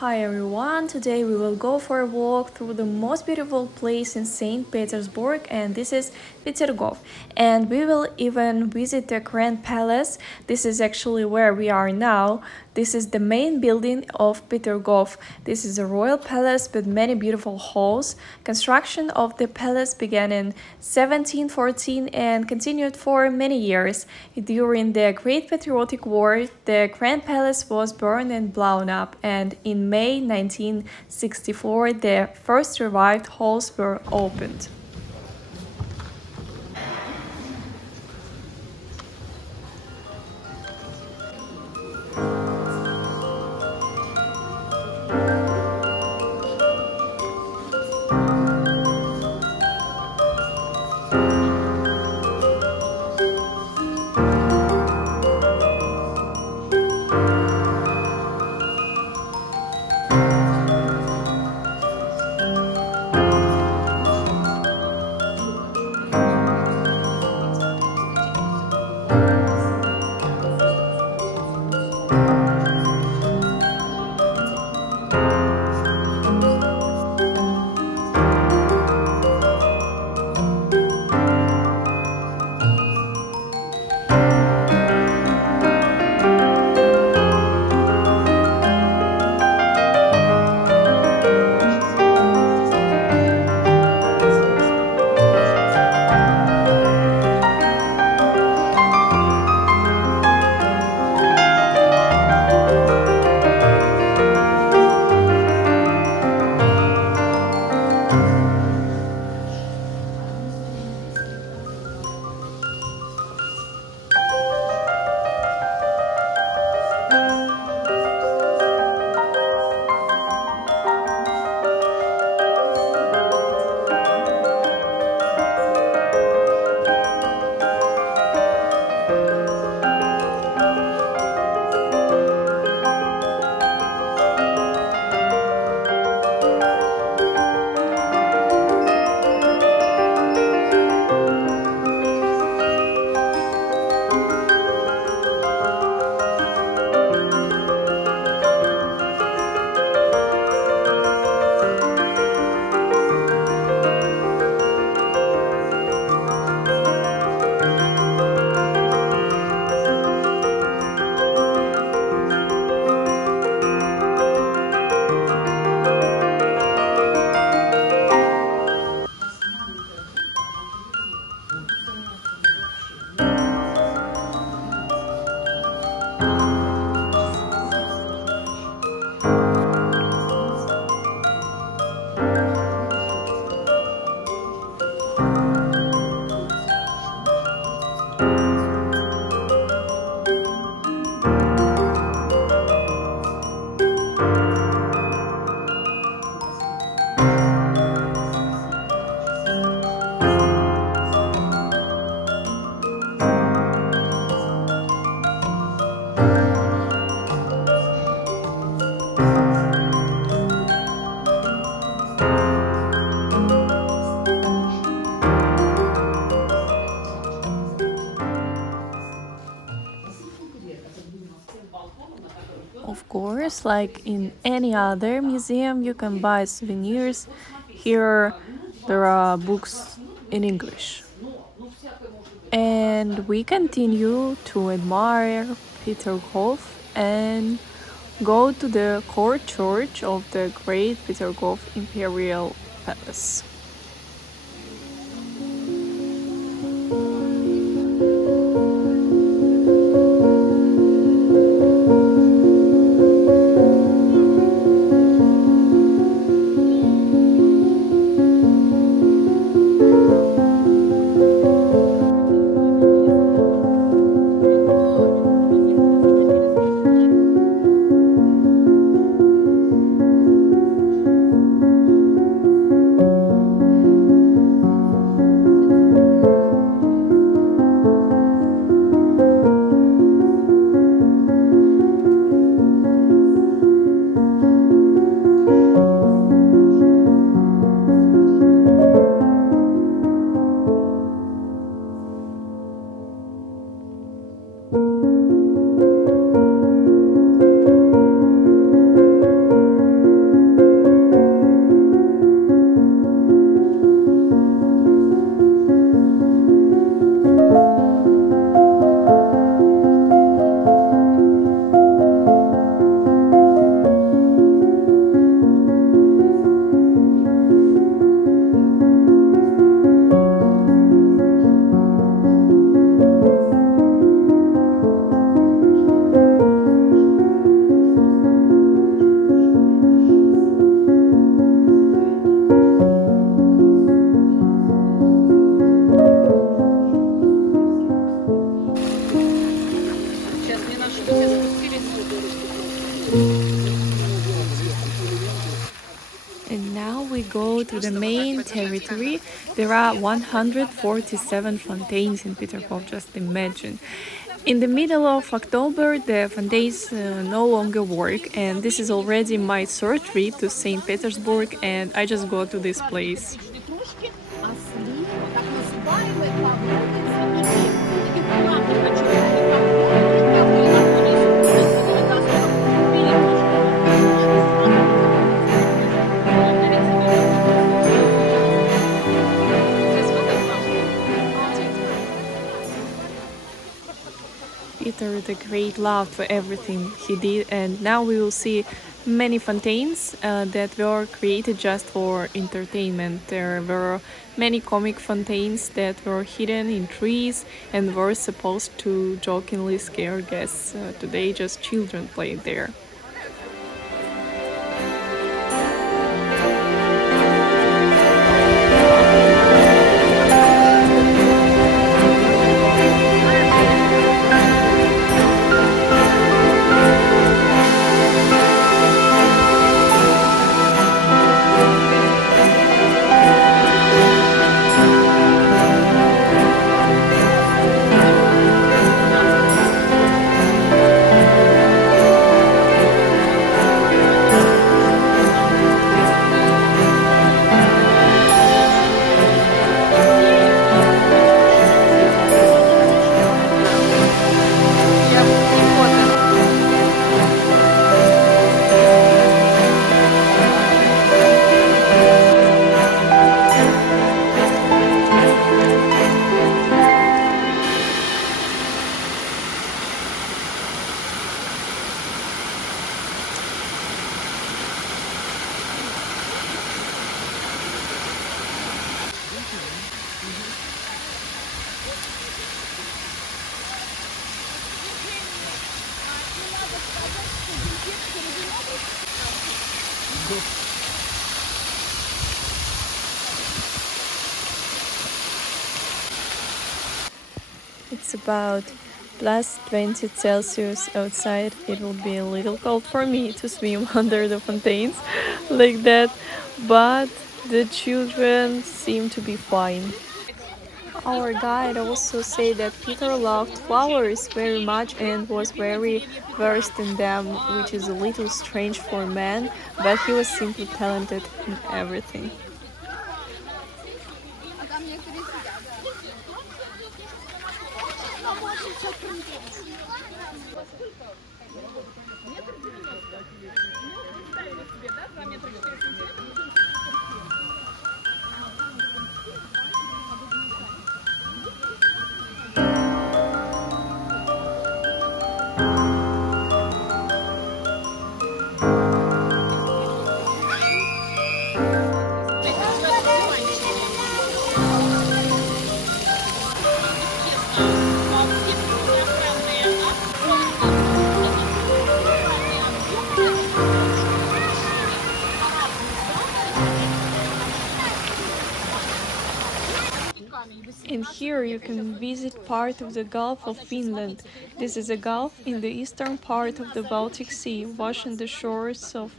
Hi everyone, today we will go for a walk through the most beautiful place in St. Petersburg, and this is PETERHOF. And we will even visit the Grand Palace. This is actually where we are now. This is the main building of PETERHOF. This is a royal palace with many beautiful halls. Construction of the palace began in 1714 and continued for many years. During the Great Patriotic War, the Grand Palace was burned and blown up, and in May 1964, the first revived halls were opened. Of course, like in any other museum, you can buy souvenirs. Here, there are books in English. And we continue to admire Peterhof and go to the court church of the Great Peterhof Imperial Palace. we go to the main territory, there are 147 fountains in Peterhof, just imagine. In the middle of October, the fountains no longer work, and this is already my third trip to St. Petersburg, and I just go to this place. Peter the Great loved for everything he did, and now we will see many fountains that were created just for entertainment. There were many comic fountains that were hidden in trees and were supposed to jokingly scare guests. Today, just children played there. It's about plus 20 Celsius outside. It will be a little cold for me to swim under the fountains like that, but the children seem to be fine. Our guide also said that Peter loved flowers very much and was very versed in them, which is a little strange for a man, but he was simply talented in everything. And here you can visit part of the Gulf of Finland. This is a gulf in the eastern part of the Baltic Sea, washing the shores of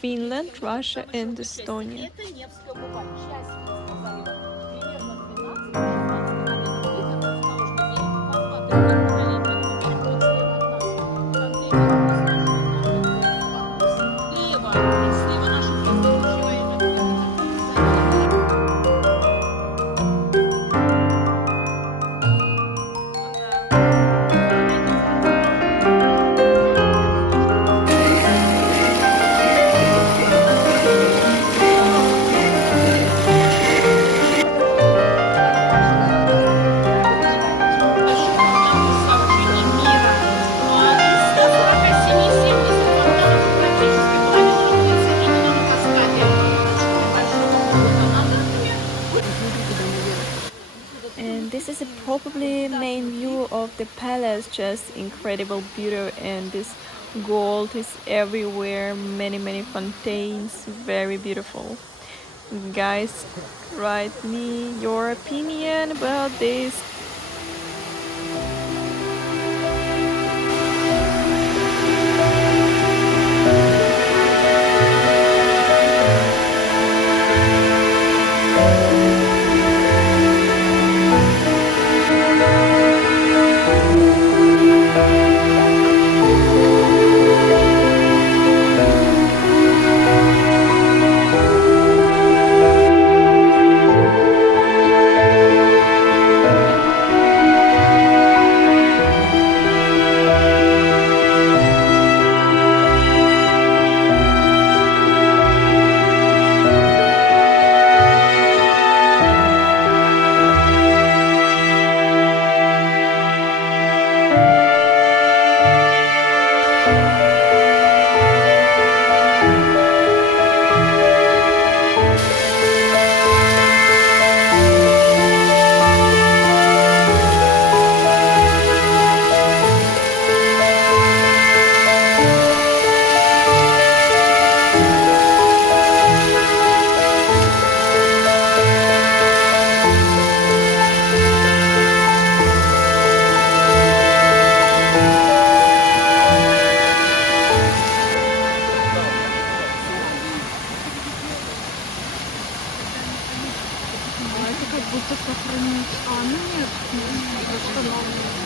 Finland, Russia and Estonia. And this is probably main view of the palace, just incredible beauty, and this gold is everywhere, many fountains, very beautiful. Guys, write me your opinion about this. как будто сохранить. А, ну нет, восстановлено.